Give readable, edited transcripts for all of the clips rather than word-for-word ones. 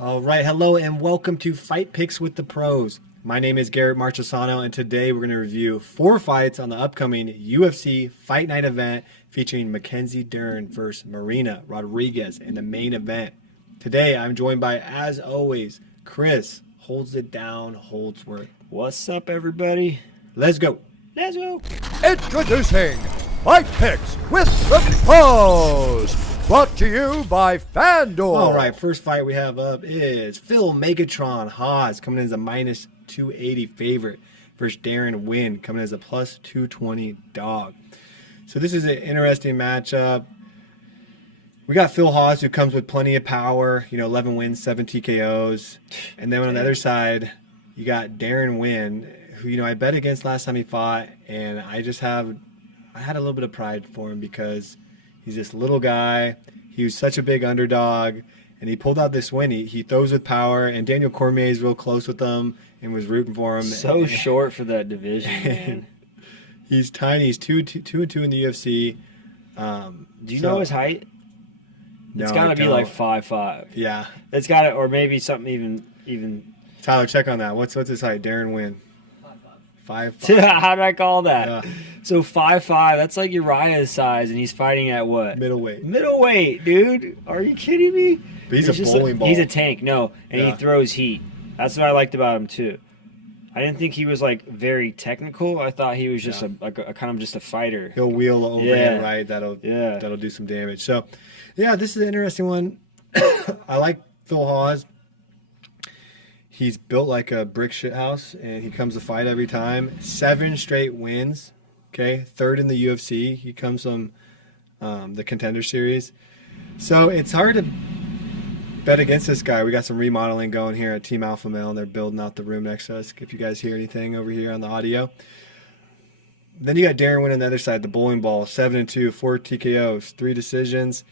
All right, hello and welcome to Fight Picks with the Pros. My name is Garrett Marchesano, and today we're going to review 4 fights on the upcoming UFC Fight Night event featuring Mackenzie Dern versus Marina Rodriguez in the main event. Today, I'm joined by, as always, Chris Holds It Down Holdsworth. What's up, everybody? Let's go. Let's go. Introducing Fight Picks with the Pros, brought to you by FanDuel. All right, first fight we have up is Phil Megatron Hawes coming in as a minus 280 favorite versus Darren Nguyen coming in as a plus 220 dog. So this is an interesting matchup. We got Phil Hawes, who comes with plenty of power, 11 wins, 7 TKOs. And then on the other side, you got Darren Nguyen, who, I bet against last time he fought, and I had a little bit of pride for him because he's this little guy. He was such a big underdog, and he pulled out this win. He throws with power, and Daniel Cormier is real close with him and was rooting for him. So short for that division, man. He's tiny. He's 2-2 in the UFC. Do you know his height? No, it's got to be like 5'5". Yeah. It's got to, or maybe something even. Tyler, check on that. What's his height? Darren Nguyen. 5'5". How did I call that? Yeah. So 5'5", that's like Uriah's size, and he's fighting at what? Middleweight. Middleweight, dude. Are you kidding me? But he's a bowling ball. He's a tank, no, and he throws heat. That's what I liked about him too. I didn't think he was like very technical. I thought he was just a kind of just a fighter. He'll wheel overhand right. That'll do some damage. So, yeah, this is an interesting one. I like Phil Hawes. He's built like a brick shit house, and he comes to fight every time. 7 straight wins. Okay, 3rd in the UFC. He comes from the Contender Series. So it's hard to bet against this guy. We got some remodeling going here at Team Alpha Male, and they're building out the room next to us. If you guys hear anything over here on the audio. Then you got Darren Nguyen on the other side, the bowling ball, 7-2, 4 TKOs, 3 decisions.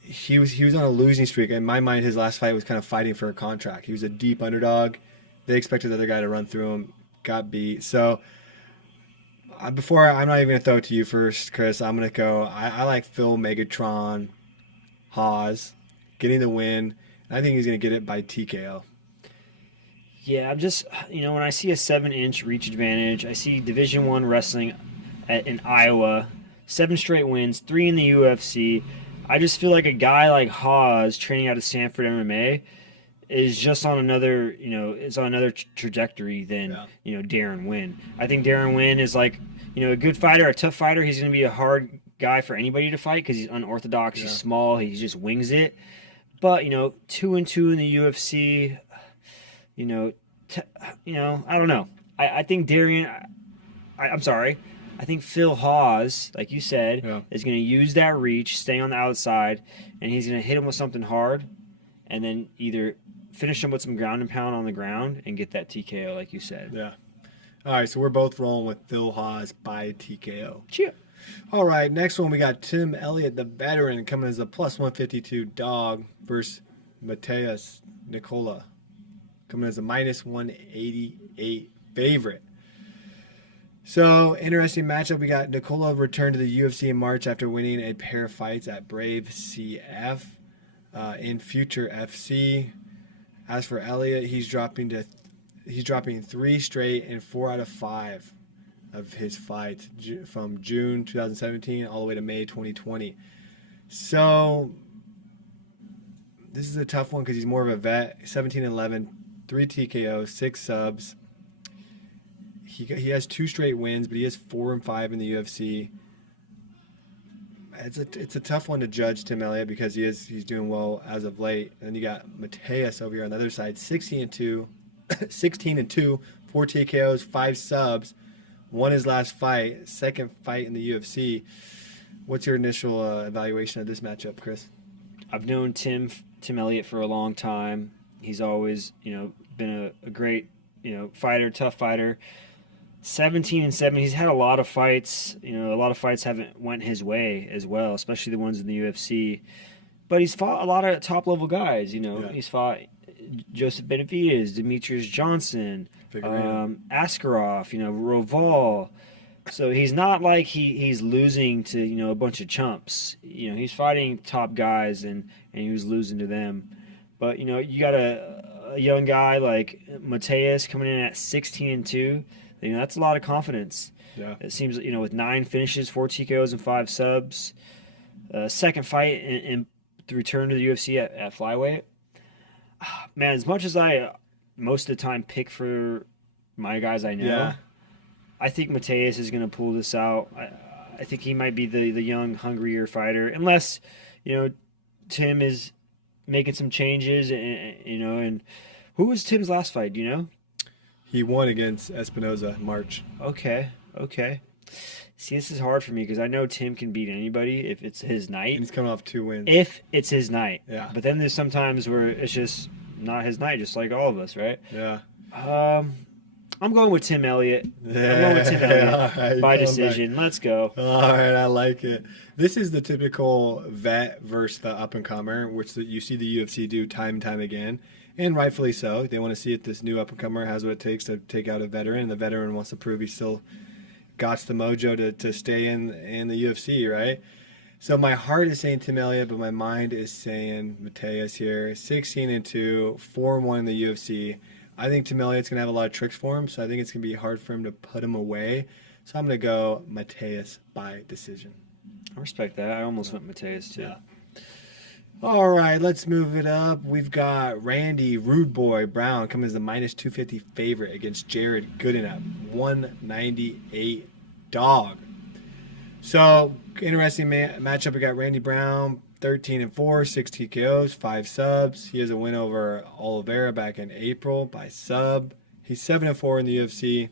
He was on a losing streak. In my mind, his last fight was kind of fighting for a contract. He was a deep underdog. They expected the other guy to run through him, got beat. So I'm not even going to throw it to you first, Chris. I'm going to go. I like Phil Megatron Hawes getting the win. I think he's going to get it by TKO. Yeah, I'm just, when I see a 7-inch reach advantage, I see Division I wrestling in Iowa, 7 straight wins, 3 in the UFC. I just feel like a guy like Hawes training out of Sanford MMA is just on another, is on another trajectory than, Darren Nguyen. I think Darren Nguyen is like, a good fighter, a tough fighter. He's going to be a hard guy for anybody to fight because he's unorthodox. Yeah. He's small. He just wings it. But, 2-2 in the UFC, I don't know. I think I'm sorry. I think Phil Hawes, like you said, is going to use that reach, stay on the outside, and he's going to hit him with something hard, and then either finish him with some ground and pound on the ground and get that TKO, like you said. Yeah. All right, so we're both rolling with Phil Hawes by TKO. Cheer. All right, next one we got Tim Elliott, the veteran, coming as a plus 152 dog versus Matias Nicola, coming as a minus 188 favorite. So, interesting matchup. We got Nicola returned to the UFC in March after winning a pair of fights at Brave CF in Future FC. As for Elliott, he's dropping 3 straight and 4 out of 5 of his fights from June 2017 all the way to May 2020. So, this is a tough one because he's more of a vet. 17-11, 3 TKOs, 6 subs. He has 2 straight wins, but he has 4-5 in the UFC. It's a tough one to judge Tim Elliott because he's doing well as of late. And then you got Matias over here on the other side, 16-2, 4 TKOs, 5 subs, won his last fight, 2nd fight in the UFC. What's your initial evaluation of this matchup, Chris? I've known Tim Elliott for a long time. He's always, been a great, fighter, tough fighter. 17-7. He's had a lot of fights. A lot of fights haven't went his way as well, especially the ones in the UFC. But he's fought a lot of top-level guys. He's fought Joseph Benavidez, Demetrius Johnson, Askarov, Roval. So he's not like he's losing to a bunch of chumps. He's fighting top guys and he was losing to them. But you got a young guy like Matias coming in at 16-2. That's a lot of confidence. Yeah. It seems with 9 finishes, 4 TKOs, and 5 subs. Second fight in the return to the UFC at flyweight. Man, as much as I most of the time pick for my guys I know, Yeah. I think Matias is going to pull this out. I think he might be the young, hungrier fighter, unless Tim is making some changes. And who was Tim's last fight? Do you know? He won against Espinoza in March. Okay. See, this is hard for me because I know Tim can beat anybody if it's his night. And he's coming off 2 wins. If it's his night. Yeah. But then there's sometimes where it's just not his night, just like all of us, right? Yeah. I'm going with Tim Elliott. Yeah. I'm going with Tim Elliott Right, by decision. Let's go. All right, I like it. This is the typical vet versus the up-and-comer, which you see the UFC do time and time again, and rightfully so. They want to see if this new up-and-comer has what it takes to take out a veteran, and the veteran wants to prove he still got the mojo to stay in the UFC, right? So my heart is saying Tim Elliott, but my mind is saying Matias here. 16-2, 4-1 in the UFC. I think Tim Elliott's going to have a lot of tricks for him, so I think it's going to be hard for him to put him away. So I'm going to go Matias by decision. I respect that. I almost went Matias too. Yeah. All right, let's move it up. We've got Randy Rude Boy Brown coming as a -250 favorite against Jared Gooden at 198 dog. So, interesting matchup. We got Randy Brown, 13-4, 6 TKOs, 5 subs. He has a win over Oliveira back in April by sub. He's 7-4 in the UFC.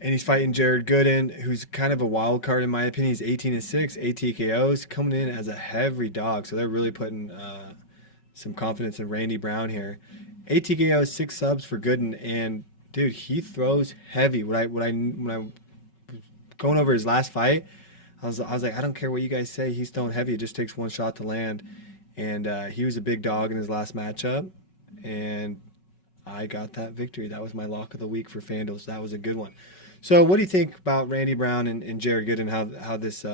And he's fighting Jared Gooden, who's kind of a wild card in my opinion. He's 18-6, 8 TKOs, coming in as a heavy dog. So they're really putting some confidence in Randy Brown here. 8 TKOs, 6 subs for Gooden, and dude, he throws heavy. When I going over his last fight, I was like, I don't care what you guys say. He's throwing heavy. It just takes one shot to land. And he was a big dog in his last matchup, and I got that victory. That was my lock of the week for FanDuel. So that was a good one. So what do you think about Randy Brown and Jared Gooden, how this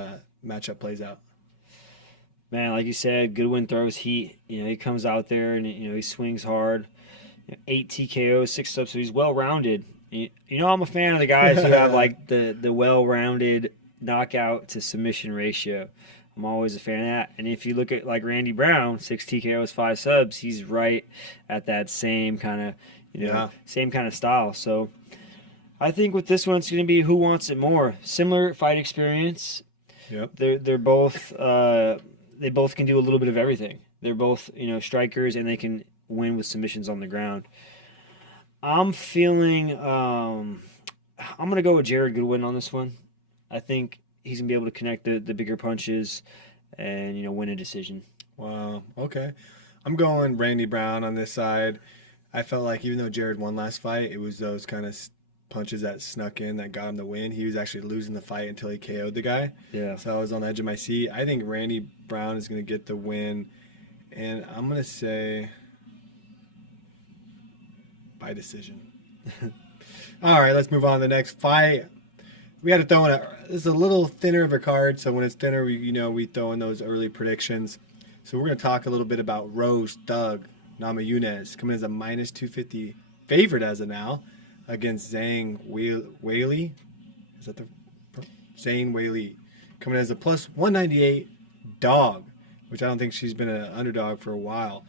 matchup plays out? Man, like you said, Goodwin throws heat. He comes out there and he swings hard. 8 TKOs, 6 subs, so he's well-rounded. I'm a fan of the guys who have like the well-rounded knockout to submission ratio. I'm always a fan of that. And if you look at like Randy Brown, 6 TKOs, 5 subs, he's right at that same kind of, same kind of style. So I think with this one, it's going to be who wants it more. Similar fight experience. Yep. They're both they both can do a little bit of everything. They're both strikers, and they can win with submissions on the ground. I'm feeling I'm going to go with Jared Goodwin on this one. I think he's going to be able to connect the bigger punches and win a decision. Wow. Okay. I'm going Randy Brown on this side. I felt like even though Jared won last fight, it was those kind of punches that snuck in that got him the win. He was actually losing the fight until he KO'd the guy. Yeah. So I was on the edge of my seat. I think Randy Brown is going to get the win, and I'm going to say by decision. All right, let's move on to the next fight. We had to throw in this is a little thinner of a card, so when it's thinner, we throw in those early predictions. So we're going to talk a little bit about Rose Thug Namajunas coming as a -250 favorite as of now against Zhang Weili. Is that the Zhang Weili coming as a +198 dog, which I don't think she's been an underdog for a while.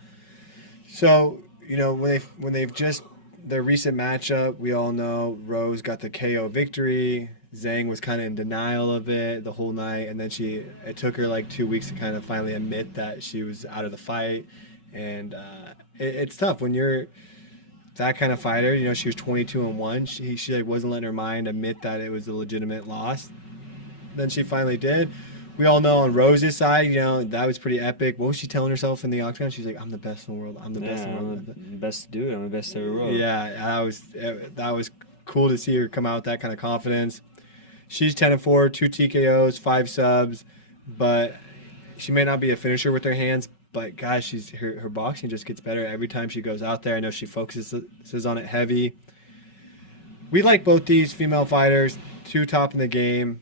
So when they've just their recent matchup, we all know Rose got the KO victory. Zhang was kind of in denial of it the whole night, and then it took her like 2 weeks to kind of finally admit that she was out of the fight. And it's tough when you're that kind of fighter. She was 22-1. She wasn't letting her mind admit that it was a legitimate loss. Then she finally did. We all know on Rose's side, that was pretty epic. What was she telling herself in the octagon? She's like, "I'm the best in the world. I'm the best in the world. I'm the best to do it. I'm the best in the world." Yeah, that was cool to see her come out with that kind of confidence. She's 10-4, 2 TKOs, 5 subs, but she may not be a finisher with her hands. But gosh, her boxing just gets better every time she goes out there. I know she focuses on it heavy. We like both these female fighters, 2 top in the game.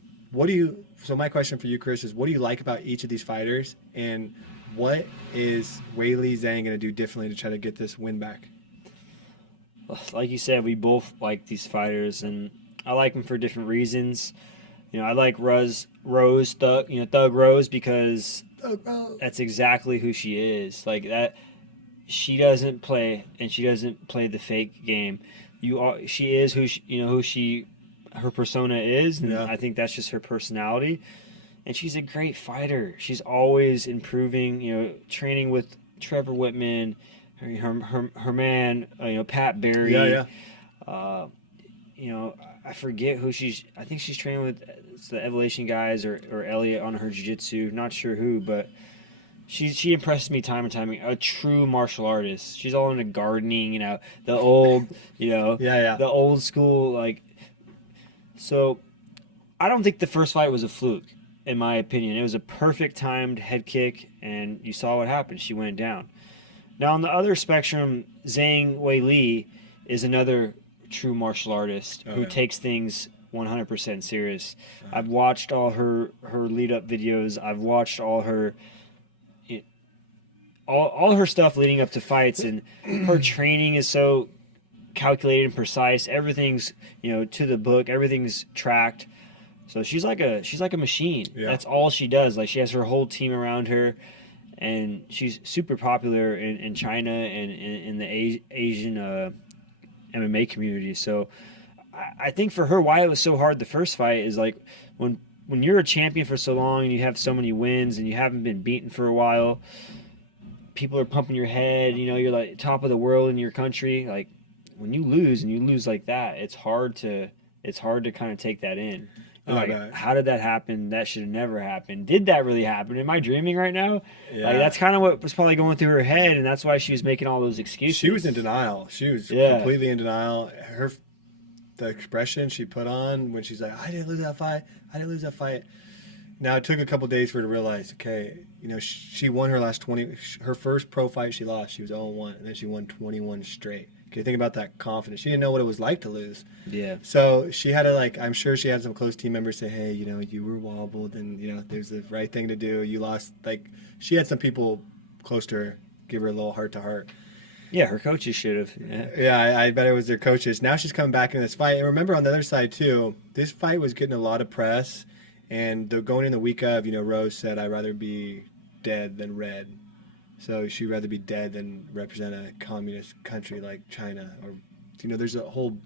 So my question for you, Chris, is what do you like about each of these fighters, and what is Weili Zhang going to do differently to try to get this win back? Like you said, we both like these fighters, and I like them for different reasons. I like Thug Rose, because that's exactly who she is. Like that, she doesn't play, and she doesn't play the fake game. She is her persona is, and I think that's just her personality. And she's a great fighter. She's always improving. Training with Trevor Whitman, her man, Pat Barry. Yeah. I forget who I think she's training with the Evolution guys or Elliott on her jiu-jitsu. Not sure who, but she impresses me time and time again. A true martial artist. She's all into gardening, the old, the old school, like. So, I don't think the first fight was a fluke, in my opinion. It was a perfect timed head kick, and you saw what happened. She went down. Now, on the other spectrum, Zhang Weili is another true martial artist who takes things 100% serious. I've watched all her lead-up videos. I've watched all her stuff leading up to fights, and her training is so calculated and precise. Everything's to the book. Everything's tracked. So she's like a machine. Yeah. That's all she does. Like, she has her whole team around her, and she's super popular in China and in the Asian MMA community. So I think for her, why it was so hard the first fight is like when you're a champion for so long and you have so many wins and you haven't been beaten for a while, people are pumping your head. You're like top of the world in your country. Like, when you lose like that, it's hard to kind of take that in. How did that happen? That should have never happened. Did that really happen? Am I dreaming right now? Yeah. Like, that's kind of what was probably going through her head, and that's why she was making all those excuses. She was in denial. She was completely in denial. The expression she put on when she's like, I didn't lose that fight. Now, it took a couple days for her to realize, okay, she won her last 20. Her first pro fight she lost, she was 0-1, and then she won 21 straight. Okay, think about that confidence. She didn't know what it was like to lose. Yeah. So she had to, I'm sure she had some close team members say, hey, you were wobbled, and, there's the right thing to do. You lost. Like, she had some people close to her give her a little heart-to-heart. Yeah, her coaches should have. Yeah, I bet it was their coaches. Now she's coming back in this fight. And remember, on the other side, too, this fight was getting a lot of press. And going in the week of, Rose said, I'd rather be dead than red. So she'd rather be dead than represent a communist country like China. Or, there's a whole,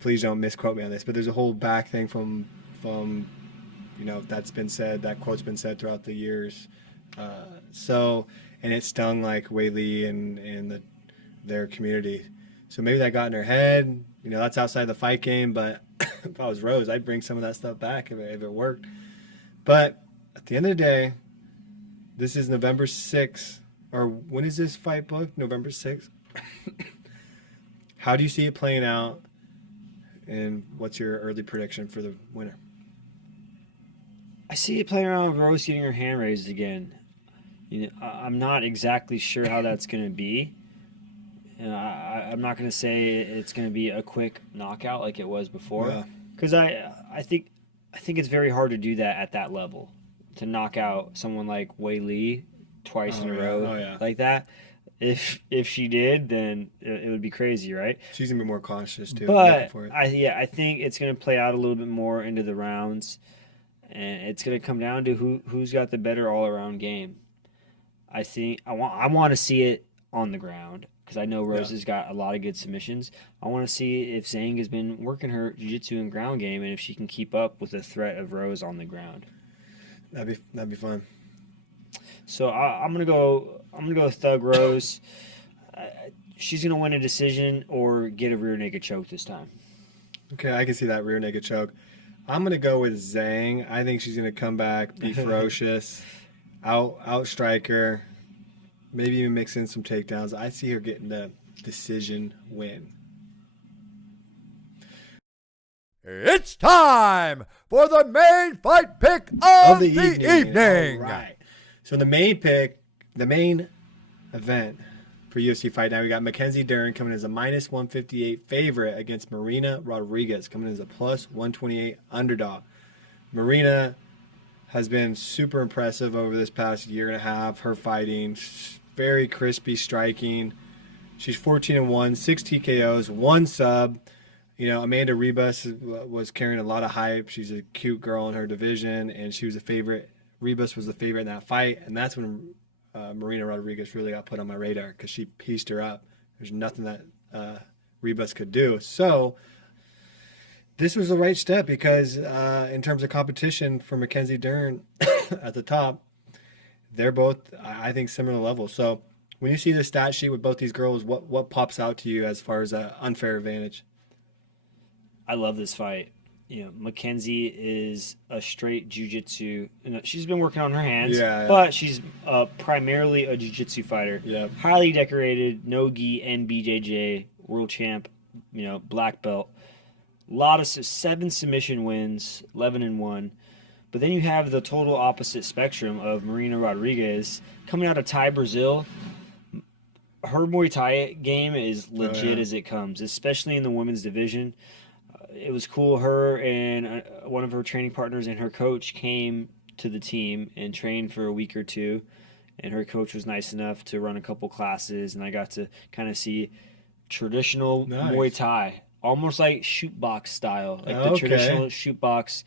please don't misquote me on this, but there's a whole back thing from that's been said, that quote's been said throughout the years. And it stung like Weili and their community. So maybe that got in her head. That's outside the fight game, but if I was Rose, I'd bring some of that stuff back if it worked. But at the end of the day, this is November 6th. Or when is this fight booked? November 6th? How do you see it playing out? And what's your early prediction for the winner? I see it playing around with Rose getting her hand raised again. I'm not exactly sure how that's going to be. I'm not going to say it's going to be a quick knockout like it was before, because I think it's very hard to do that at that level, to knock out someone like Weili twice in a row like that. If she did, then it would be crazy, right? She's gonna be more cautious too. But I think it's going to play out a little bit more into the rounds, and it's going to come down to who's got the better all around game. I think I want to see it on the ground, because I know Rose has got a lot of good submissions. I want to see if Zhang has been working her jiu-jitsu and ground game, and if she can keep up with the threat of Rose on the ground. That'd be fun. So I'm gonna go with Thug Rose. She's gonna win a decision or get a rear naked choke this time. Okay, I can see that rear naked choke. I'm gonna go with Zhang. I think she's gonna come back, be ferocious, outstrike her. Maybe even mix in some takedowns. I see her getting the decision win. It's time for the main fight pick of the evening. All right. So the main event for UFC Fight Night, we got Mackenzie Dern coming as a -158 favorite against Marina Rodriguez coming as a +128 underdog. Marina has been super impressive over this past year and a half. Her fighting, very crispy striking. She's 14-1, 6 TKOs, 1 sub. You know, Amanda Ribas was carrying a lot of hype. She's a cute girl in her division, and she was a favorite. Ribas was the favorite in that fight, and that's when Marina Rodriguez really got put on my radar because she pieced her up. There's nothing that Ribas could do. So this was the right step because in terms of competition for Mackenzie Dern at the top, they're both, I think, similar levels. So when you see the stat sheet with both these girls, what pops out to you as far as an unfair advantage? I love this fight. You know, Mackenzie is a straight jiu-jitsu. You know, she's been working on her hands, but she's primarily a jiu-jitsu fighter. Yeah. Highly decorated, no-gi and BJJ, world champ, you know, black belt. A lot of 7 submission wins, 11-1. But then you have the total opposite spectrum of Marina Rodriguez coming out of Thai, Brazil. Her Muay Thai game is legit as it comes, especially in the women's division. It was cool. Her and one of her training partners and her coach came to the team and trained for a week or two. And her coach was nice enough to run a couple classes, and I got to kind of see traditional Muay Thai. Almost like shoot box style, like the traditional shoot box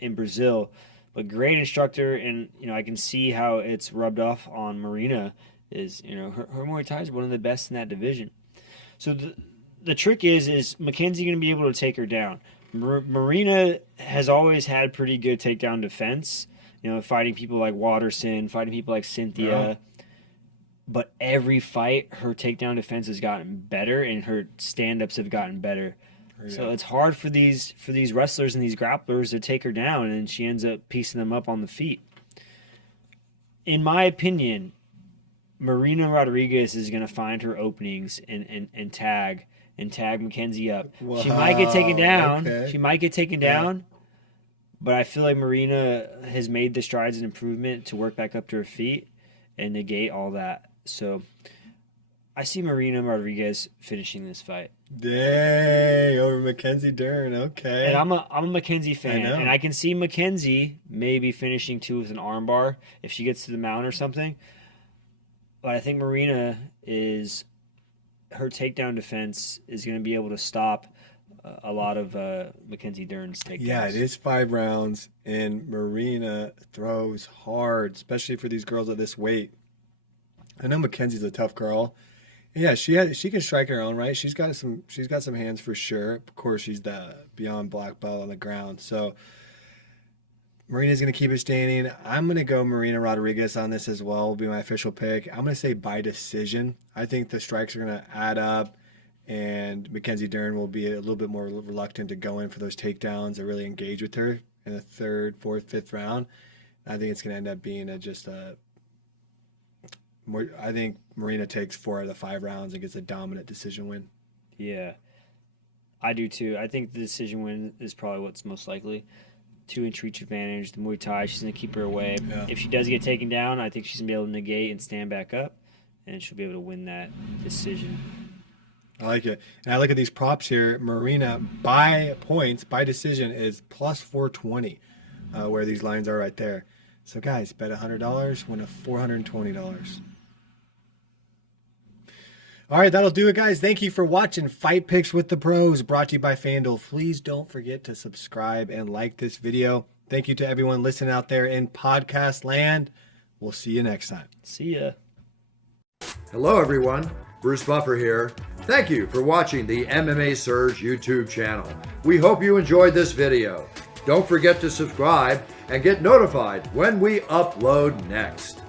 in Brazil. But great instructor, and you know I can see how it's rubbed off on Marina. Is you know her Muay Thai is one of the best in that division. So the trick is Mackenzie going to be able to take her down? Marina has always had pretty good takedown defense. You know, fighting people like Watterson, fighting people like Cynthia. But every fight, her takedown defense has gotten better, and her stand-ups have gotten better. Yeah. So it's hard for these wrestlers and these grapplers to take her down, and she ends up piecing them up on the feet. In my opinion, Marina Rodriguez is going to find her openings and tag Mackenzie up. Wow. She might get taken down. She might get taken down. But I feel like Marina has made the strides and improvement to work back up to her feet and negate all that. So I see Marina Rodriguez finishing this fight. Dang, over Mackenzie Dern. Okay. And I'm a Mackenzie fan, and I can see Mackenzie maybe finishing too with an armbar if she gets to the mount or something. But I think Marina is her takedown defense is going to be able to stop a lot of Mackenzie Dern's takedowns. Yeah, it is 5 rounds, and Marina throws hard, especially for these girls at this weight. I know Mackenzie's a tough girl. Yeah, she can strike her own, right? She's got some hands for sure. Of course, she's the beyond black belt on the ground. So Marina's going to keep it standing. I'm going to go Marina Rodriguez on this as well. Will be my official pick. I'm going to say by decision. I think the strikes are going to add up, and Mackenzie Dern will be a little bit more reluctant to go in for those takedowns or really engage with her in the 3rd, 4th, 5th round. I think it's going to end up being I think Marina takes 4 out of the 5 rounds and gets a dominant decision win. Yeah, I do too. I think the decision win is probably what's most likely. 2-inch reach advantage, the Muay Thai, she's going to keep her away. Yeah. If she does get taken down, I think she's going to be able to negate and stand back up, and she'll be able to win that decision. I like it. And I look at these props here. Marina, by points, by decision, is plus 420, where these lines are right there. So, guys, bet $100, win a $420. All right, that'll do it, guys. Thank you for watching Fight Picks with the Pros, brought to you by FanDuel. Please don't forget to subscribe and like this video. Thank you to everyone listening out there in podcast land. We'll see you next time. See ya. Hello, everyone. Bruce Buffer here. Thank you for watching the MMA Surge YouTube channel. We hope you enjoyed this video. Don't forget to subscribe and get notified when we upload next.